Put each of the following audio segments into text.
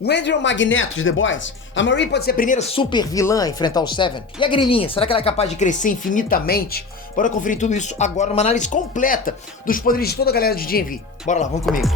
O Andrew é o Magneto de The Boys. A Marie pode ser a primeira super vilã a enfrentar o Seven. E a Grilinha, será que ela é capaz de crescer infinitamente? Bora conferir tudo isso agora numa análise completa dos poderes de toda a galera de D&V. Bora lá, vamos comigo.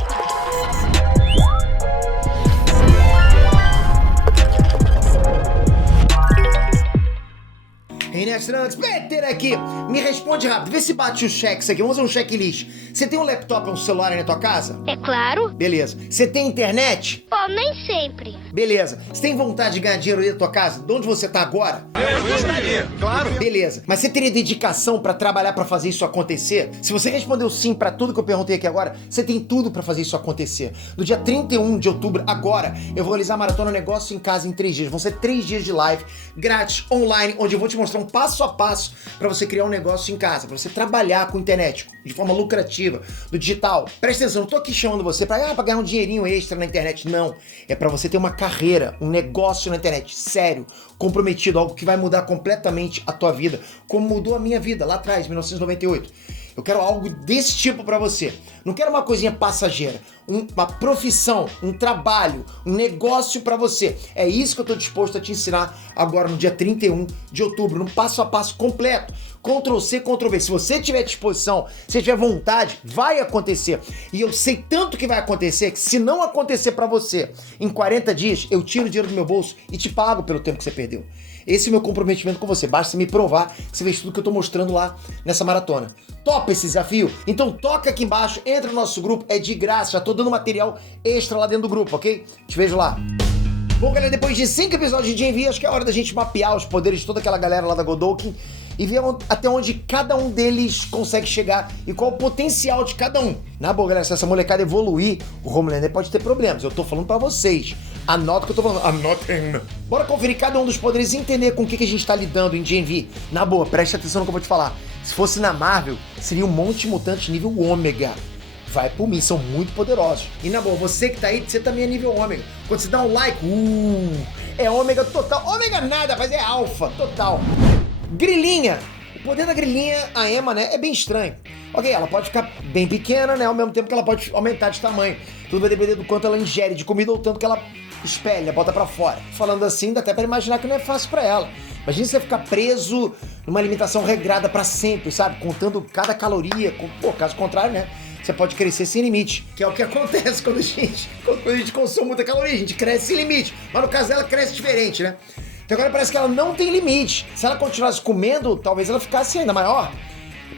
Hey, Next Peter aqui, me responde rápido, vê se bate os cheques aqui, vamos fazer um checklist. Você tem um laptop ou um celular aí na tua casa? É claro. Beleza. Você tem internet? Pô, nem sempre. Beleza. Você tem vontade de ganhar dinheiro aí da tua casa? De onde você tá agora? Eu gostaria, claro. Beleza. Mas você teria dedicação pra trabalhar pra fazer isso acontecer? Se você respondeu sim pra tudo que eu perguntei aqui agora, você tem tudo pra fazer isso acontecer. No dia 31 de outubro, agora, eu vou realizar a Maratona Negócio em Casa em 3 dias. Vão ser 3 dias de live, grátis, online, onde eu vou te mostrar um passo a passo pra você criar um negócio em casa, pra você trabalhar com internet de forma lucrativa, do digital. Presta atenção, não tô aqui chamando você pra ganhar um dinheirinho extra na internet, não. É pra você ter uma carreira, um negócio na internet, sério, comprometido, algo que vai mudar completamente a tua vida, como mudou a minha vida lá atrás, em 1998. Eu quero algo desse tipo pra você. Não quero uma coisinha passageira, uma profissão, um trabalho, um negócio pra você. É isso que eu tô disposto a te ensinar agora no dia 31 de outubro, num passo a passo completo. Ctrl C, Ctrl V. Se você tiver disposição, se tiver vontade, vai acontecer. E eu sei tanto que vai acontecer que se não acontecer pra você em 40 dias, eu tiro o dinheiro do meu bolso e te pago pelo tempo que você perdeu. Esse é o meu comprometimento com você. Basta você me provar que você fez tudo que eu tô mostrando lá nessa maratona. Topa esse desafio? Então toca aqui embaixo, entra no nosso grupo, é de graça. Já tô dando material extra lá dentro do grupo, ok? Te vejo lá. Bom, galera, depois de 5 episódios de D&V, acho que é hora da gente mapear os poderes de toda aquela galera lá da Godolkin e ver até onde cada um deles consegue chegar e qual o potencial de cada um. Na boa, galera, se essa molecada evoluir, o Homelander pode ter problemas. Eu tô falando pra vocês. Anota o que eu tô falando. Anotem. Bora conferir cada um dos poderes e entender com o que a gente tá lidando em D&V. Na boa, preste atenção no que eu vou te falar. Se fosse na Marvel, seria um monte de mutantes nível Ômega. Vai por mim, são muito poderosos. E na boa, você que tá aí, você também é nível Ômega. Quando você dá um like, é Ômega total. Ômega nada, mas é Alpha total. Grilinha. O poder da Grilinha, a Emma, né, é bem estranho. Ok, ela pode ficar bem pequena, né, ao mesmo tempo que ela pode aumentar de tamanho. Tudo vai depender do quanto ela ingere de comida ou tanto que ela espelha, bota pra fora. Falando assim, dá até pra imaginar que não é fácil pra ela. Imagina você ficar preso numa alimentação regrada pra sempre, sabe? Contando cada caloria. Caso contrário, né? Você pode crescer sem limite, que é o que acontece quando a gente consome muita caloria, a gente cresce sem limite. Mas no caso dela, cresce diferente, né? Então agora parece que ela não tem limite. Se ela continuasse comendo, talvez ela ficasse ainda maior.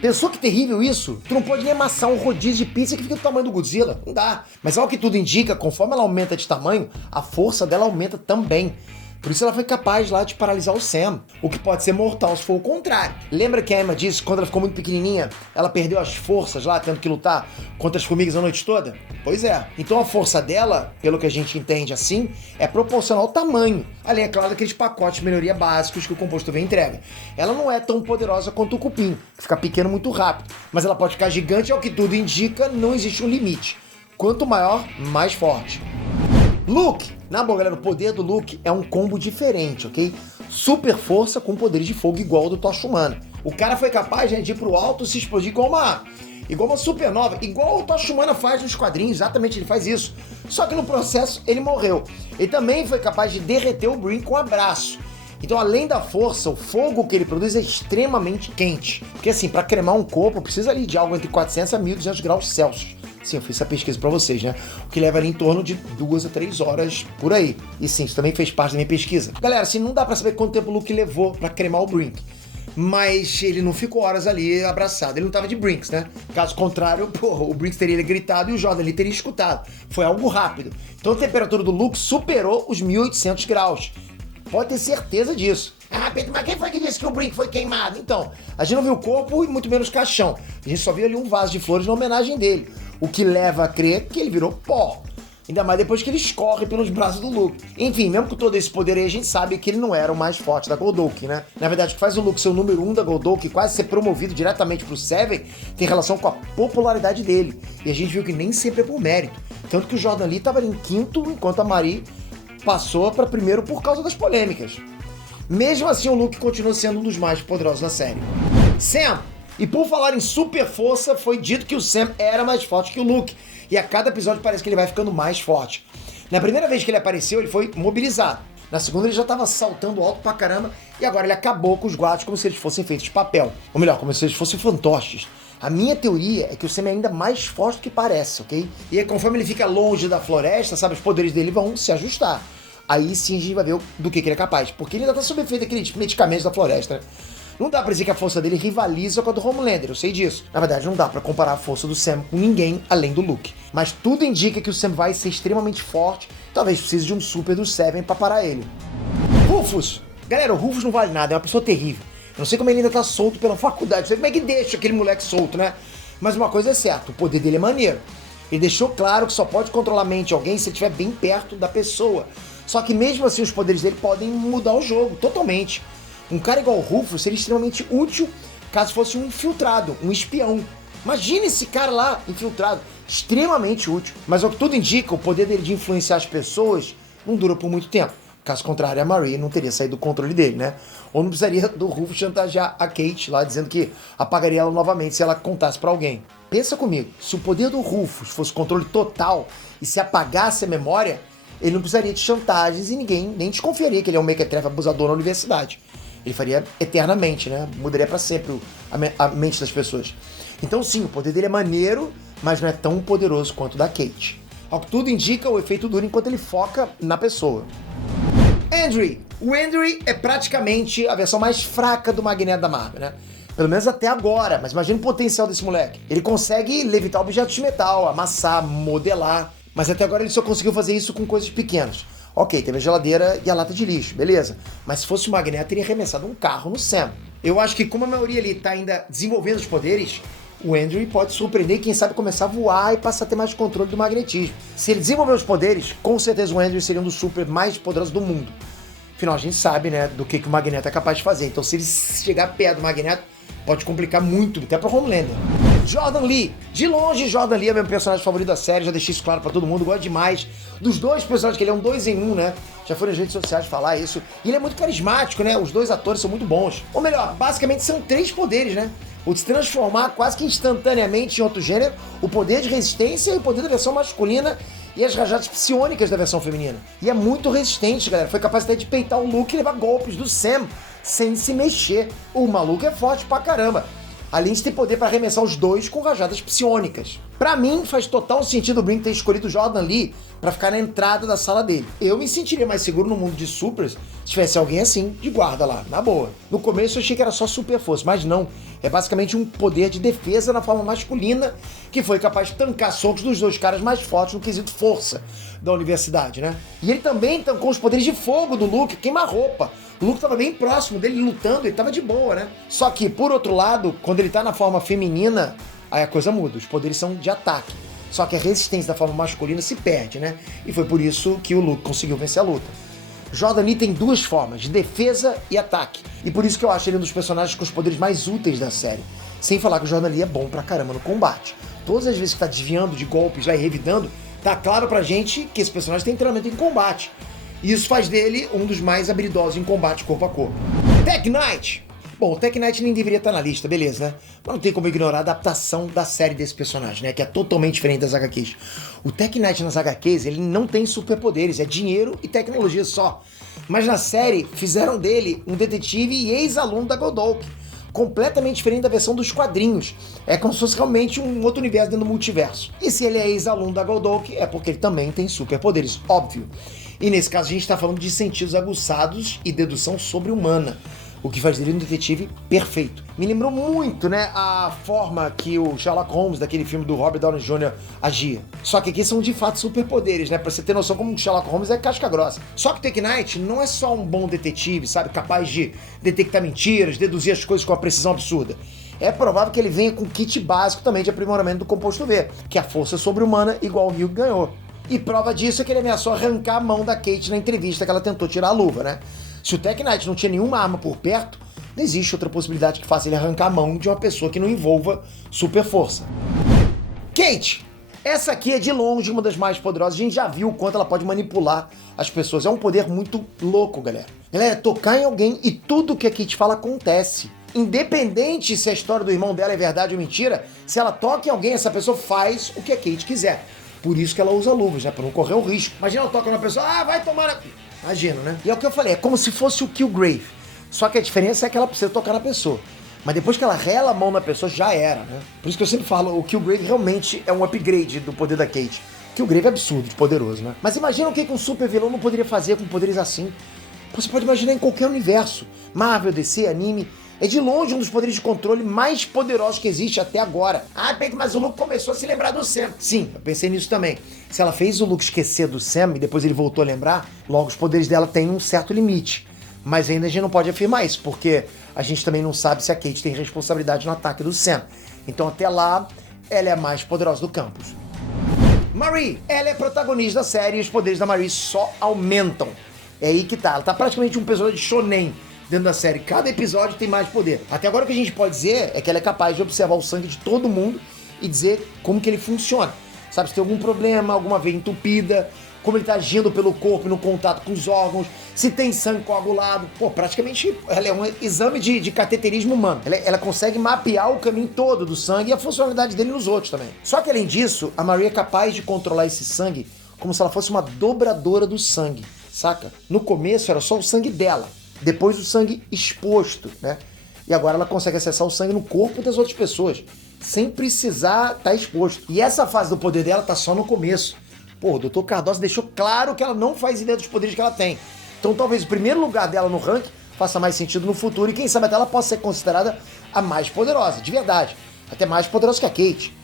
Pensou que terrível isso? Tu não pode nem amassar um rodízio de pizza que fica do tamanho do Godzilla. Não dá. Mas ao que tudo indica, conforme ela aumenta de tamanho, a força dela aumenta também. Por isso ela foi capaz lá de paralisar o Sam, o que pode ser mortal se for o contrário. Lembra que a Emma disse que quando ela ficou muito pequenininha, ela perdeu as forças lá, tendo que lutar contra as formigas a noite toda? Pois é. Então a força dela, pelo que a gente entende assim, é proporcional ao tamanho. Além, é claro, daqueles pacotes de melhoria básicos que o composto V entrega. Ela não é tão poderosa quanto o cupim, que fica pequeno muito rápido. Mas ela pode ficar gigante, ao que tudo indica, não existe um limite. Quanto maior, mais forte. Luke! Na boa, galera, o poder do Luke é um combo diferente, ok? Super força com poderes de fogo igual ao do Tocha Humana. O cara foi capaz, né, de ir pro alto e se explodir igual uma supernova, igual o Tocha Humana faz nos quadrinhos, exatamente, ele faz isso. Só que no processo ele morreu. Ele também foi capaz de derreter o Brink com um abraço. Então, além da força, o fogo que ele produz é extremamente quente. Porque assim, para cremar um corpo, precisa ali de algo entre 400 a 1200 graus Celsius. Sim, eu fiz essa pesquisa pra vocês, né? O que leva ali em torno de 2 a 3 horas por aí. E sim, isso também fez parte da minha pesquisa. Galera, assim, não dá pra saber quanto tempo o Luke levou pra cremar o Brink. Mas ele não ficou horas ali abraçado. Ele não tava de Brinks, né? Caso contrário, o Brinks teria gritado e o Jordan ali teria escutado. Foi algo rápido. Então a temperatura do Luke superou os 1800 graus. Pode ter certeza disso. Ah, Pedro, mas quem foi que disse que o Brink foi queimado? Então, a gente não viu o corpo e muito menos caixão. A gente só viu ali um vaso de flores na homenagem dele. O que leva a crer que ele virou pó. Ainda mais depois que ele escorre pelos braços do Luke. Enfim, mesmo com todo esse poder aí, a gente sabe que ele não era o mais forte da Godolkin, né? Na verdade, o que faz o Luke ser o número 1 da Godolkin, quase ser promovido diretamente pro Seven, tem relação com a popularidade dele. E a gente viu que nem sempre é por mérito. Tanto que o Jordan Lee tava ali em quinto, enquanto a Marie passou para primeiro por causa das polêmicas. Mesmo assim, o Luke continua sendo um dos mais poderosos da série. Sam! E por falar em super força, foi dito que o Sam era mais forte que o Luke. E a cada episódio parece que ele vai ficando mais forte. Na primeira vez que ele apareceu, ele foi mobilizado. Na segunda ele já tava saltando alto pra caramba e agora ele acabou com os guardas como se eles fossem feitos de papel. Ou melhor, como se eles fossem fantoches. A minha teoria é que o Sam é ainda mais forte do que parece, ok? E aí, conforme ele fica longe da floresta, sabe, os poderes dele vão se ajustar. Aí sim a gente vai ver do que ele é capaz. Porque ele ainda tá sob efeito daqueles medicamentos da floresta, né? Não dá pra dizer que a força dele rivaliza com a do Homelander, eu sei disso. Na verdade, não dá pra comparar a força do Sam com ninguém além do Luke. Mas tudo indica que o Sam vai ser extremamente forte, talvez precise de um super do Seven pra parar ele. Rufus! Galera, o Rufus não vale nada, é uma pessoa terrível. Eu não sei como ele ainda tá solto pela faculdade, não sei como é que deixa aquele moleque solto, né? Mas uma coisa é certa, o poder dele é maneiro. Ele deixou claro que só pode controlar a mente de alguém se ele estiver bem perto da pessoa. Só que mesmo assim os poderes dele podem mudar o jogo, totalmente. Um cara igual o Rufus seria extremamente útil caso fosse um infiltrado, um espião. Imagina esse cara lá, infiltrado, extremamente útil. Mas ao que tudo indica, o poder dele de influenciar as pessoas não dura por muito tempo. Caso contrário, a Marie não teria saído do controle dele, né? Ou não precisaria do Rufus chantagear a Kate lá, dizendo que apagaria ela novamente se ela contasse pra alguém. Pensa comigo, se o poder do Rufus fosse controle total e se apagasse a memória, ele não precisaria de chantagens e ninguém nem desconfiaria que ele é um mequetrefe abusador na universidade. Ele faria eternamente, né? Mudaria pra sempre a mente das pessoas. Então sim, o poder dele é maneiro, mas não é tão poderoso quanto o da Kate. Ao que tudo indica, o efeito dura enquanto ele foca na pessoa. Andrew. O Andrew é praticamente a versão mais fraca do Magneto da Marvel, né? Pelo menos até agora, mas imagina o potencial desse moleque. Ele consegue levitar objetos de metal, amassar, modelar, mas até agora ele só conseguiu fazer isso com coisas pequenas. Ok, teve a geladeira e a lata de lixo, beleza. Mas se fosse o Magneto, teria arremessado um carro no Sam. Eu acho que como a maioria ali tá ainda desenvolvendo os poderes, o Andrew pode surpreender e quem sabe começar a voar e passar a ter mais controle do magnetismo. Se ele desenvolver os poderes, com certeza o Andrew seria um dos super mais poderosos do mundo. Afinal, a gente sabe, né, do que o Magneto é capaz de fazer. Então se ele chegar perto do Magneto, pode complicar muito, até pro Homelander. Jordan Lee. De longe, Jordan Lee é meu personagem favorito da série, já deixei isso claro pra todo mundo, gosto demais dos dois personagens, que ele é um 2 em 1, né? Já foi nas redes sociais falar isso. E ele é muito carismático, né? Os dois atores são muito bons. Ou melhor, basicamente são 3 poderes, né? O de se transformar quase que instantaneamente em outro gênero, o poder de resistência e o poder da versão masculina e as rajadas psionicas da versão feminina. E é muito resistente, galera. Foi capaz até de peitar o Luke e levar golpes do Sam sem se mexer. O maluco é forte pra caramba. Além de ter poder para arremessar os dois com rajadas psionicas. Pra mim, faz total sentido o Brink ter escolhido o Jordan Lee pra ficar na entrada da sala dele. Eu me sentiria mais seguro no mundo de supers se tivesse alguém assim, de guarda lá, na boa. No começo eu achei que era só super força, mas não. É basicamente um poder de defesa na forma masculina que foi capaz de tancar socos dos dois caras mais fortes no quesito força da universidade, né? E ele também tancou os poderes de fogo do Luke, queima-roupa. O Luke tava bem próximo dele, lutando, ele tava de boa, né? Só que, por outro lado, quando ele tá na forma feminina, aí a coisa muda, os poderes são de ataque. Só que a resistência da forma masculina se perde, né? E foi por isso que o Luke conseguiu vencer a luta. Jordan Lee tem 2 formas, de defesa e ataque. E por isso que eu acho ele um dos personagens com os poderes mais úteis da série. Sem falar que o Jordan Lee é bom pra caramba no combate. Todas as vezes que tá desviando de golpes já e revidando, tá claro pra gente que esse personagem tem treinamento em combate. E isso faz dele um dos mais habilidosos em combate corpo a corpo. Tek Knight! Bom, o Tek Knight nem deveria estar na lista, beleza, né? Mas não tem como ignorar a adaptação da série desse personagem, né? Que é totalmente diferente das HQs. O Tek Knight nas HQs, ele não tem superpoderes, é dinheiro e tecnologia só. Mas na série, fizeram dele um detetive e ex-aluno da Godolk. Completamente diferente da versão dos quadrinhos. É como se fosse realmente um outro universo dentro do multiverso. E se ele é ex-aluno da Godolk, é porque ele também tem superpoderes, óbvio. E nesse caso a gente está falando de sentidos aguçados e dedução sobre-humana, o que faz dele um detetive perfeito. Me lembrou muito, né, a forma que o Sherlock Holmes, daquele filme do Robert Downey Jr., agia. Só que aqui são de fato superpoderes, né, pra você ter noção como o Sherlock Holmes é casca grossa. Só que o Tek Knight não é só um bom detetive, sabe, capaz de detectar mentiras, deduzir as coisas com uma precisão absurda. É provável que ele venha com um kit básico também de aprimoramento do composto V, que é a força sobre-humana igual o Hugh ganhou. E prova disso é que ele ameaçou arrancar a mão da Kate na entrevista que ela tentou tirar a luva, né? Se o Tek Knight não tinha nenhuma arma por perto, não existe outra possibilidade que faça ele arrancar a mão de uma pessoa que não envolva super força. Kate! Essa aqui é de longe uma das mais poderosas, a gente já viu o quanto ela pode manipular as pessoas. É um poder muito louco, galera. Galera, tocar em alguém e tudo que a Kate fala acontece. Independente se a história do irmão dela é verdade ou mentira, se ela toca em alguém, essa pessoa faz o que a Kate quiser. Por isso que ela usa luvas, né? Pra não correr o risco. Imagina ela toca numa pessoa, vai tomar... Imagina, né? E é o que eu falei, é como se fosse o Killgrave. Só que a diferença é que ela precisa tocar na pessoa. Mas depois que ela rela a mão na pessoa, já era, né? Por isso que eu sempre falo, o Killgrave realmente é um upgrade do poder da Kate. Killgrave é absurdo de poderoso, né? Mas imagina o que um super vilão não poderia fazer com poderes assim. Você pode imaginar em qualquer universo. Marvel, DC, anime. É de longe um dos poderes de controle mais poderosos que existe até agora. Ah, Pedro, mas o Luke começou a se lembrar do Sam. Sim, eu pensei nisso também. Se ela fez o Luke esquecer do Sam e depois ele voltou a lembrar, logo os poderes dela têm um certo limite. Mas ainda a gente não pode afirmar isso, porque a gente também não sabe se a Kate tem responsabilidade no ataque do Sam. Então até lá, ela é a mais poderosa do campus. Marie, ela é protagonista da série e os poderes da Marie só aumentam. É aí que tá, ela tá praticamente um personagem de shonen dentro da série. Cada episódio tem mais poder. Até agora o que a gente pode dizer é que ela é capaz de observar o sangue de todo mundo e dizer como que ele funciona. Sabe, se tem algum problema, alguma veia entupida, como ele tá agindo pelo corpo no contato com os órgãos, se tem sangue coagulado. Pô, praticamente ela é um exame de cateterismo humano. Ela consegue mapear o caminho todo do sangue e a funcionalidade dele nos outros também. Só que além disso, a Maria é capaz de controlar esse sangue como se ela fosse uma dobradora do sangue, saca? No começo era só o sangue dela, depois o sangue exposto, né? E agora ela consegue acessar o sangue no corpo das outras pessoas, sem precisar estar exposto. E essa fase do poder dela tá só no começo. Pô, o Dr. Cardoso deixou claro que ela não faz ideia dos poderes que ela tem. Então talvez o primeiro lugar dela no ranking faça mais sentido no futuro e quem sabe até ela possa ser considerada a mais poderosa, de verdade. Até mais poderosa que a Kate.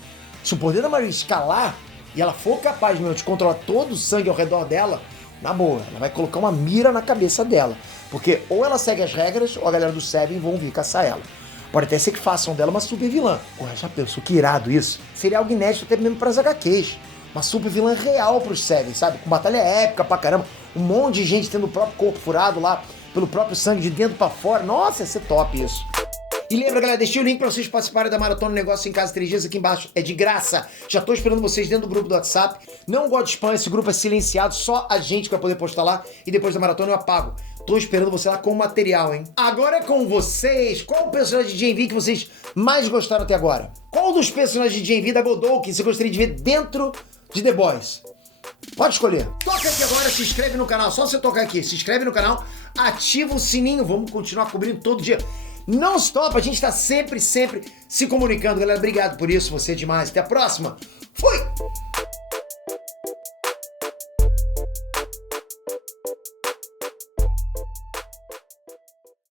Se o poder da Maria escalar e ela for capaz mesmo de controlar todo o sangue ao redor dela, na boa, ela vai colocar uma mira na cabeça dela. Porque ou ela segue as regras ou a galera do Seven vão vir caçar ela. Pode até ser que façam dela uma super vilã. Porra, já pensou que irado isso? Seria algo inédito até mesmo pras HQs. Uma super vilã real pros Seven, sabe? Com batalha épica pra caramba. Um monte de gente tendo o próprio corpo furado lá, pelo próprio sangue de dentro pra fora. Nossa, ia ser top isso. E lembra, galera, deixei o link pra vocês participarem da Maratona Negócio em Casa 3 dias aqui embaixo. É de graça. Já tô esperando vocês dentro do grupo do WhatsApp. Não gosto de spam, esse grupo é silenciado. Só a gente vai poder postar lá. E depois da maratona eu apago. Tô esperando você lá com o material, hein? Agora é com vocês. Qual o personagem de Gen V que vocês mais gostaram até agora? Qual dos personagens de Gen V da Godolkin você gostaria de ver dentro de The Boys? Pode escolher. Toca aqui agora, se inscreve no canal. Só você tocar aqui, se inscreve no canal, ativa o sininho. Vamos continuar cobrindo todo dia. Não stop, a gente tá sempre se comunicando, galera. Obrigado por isso, você é demais. Até a próxima. Fui!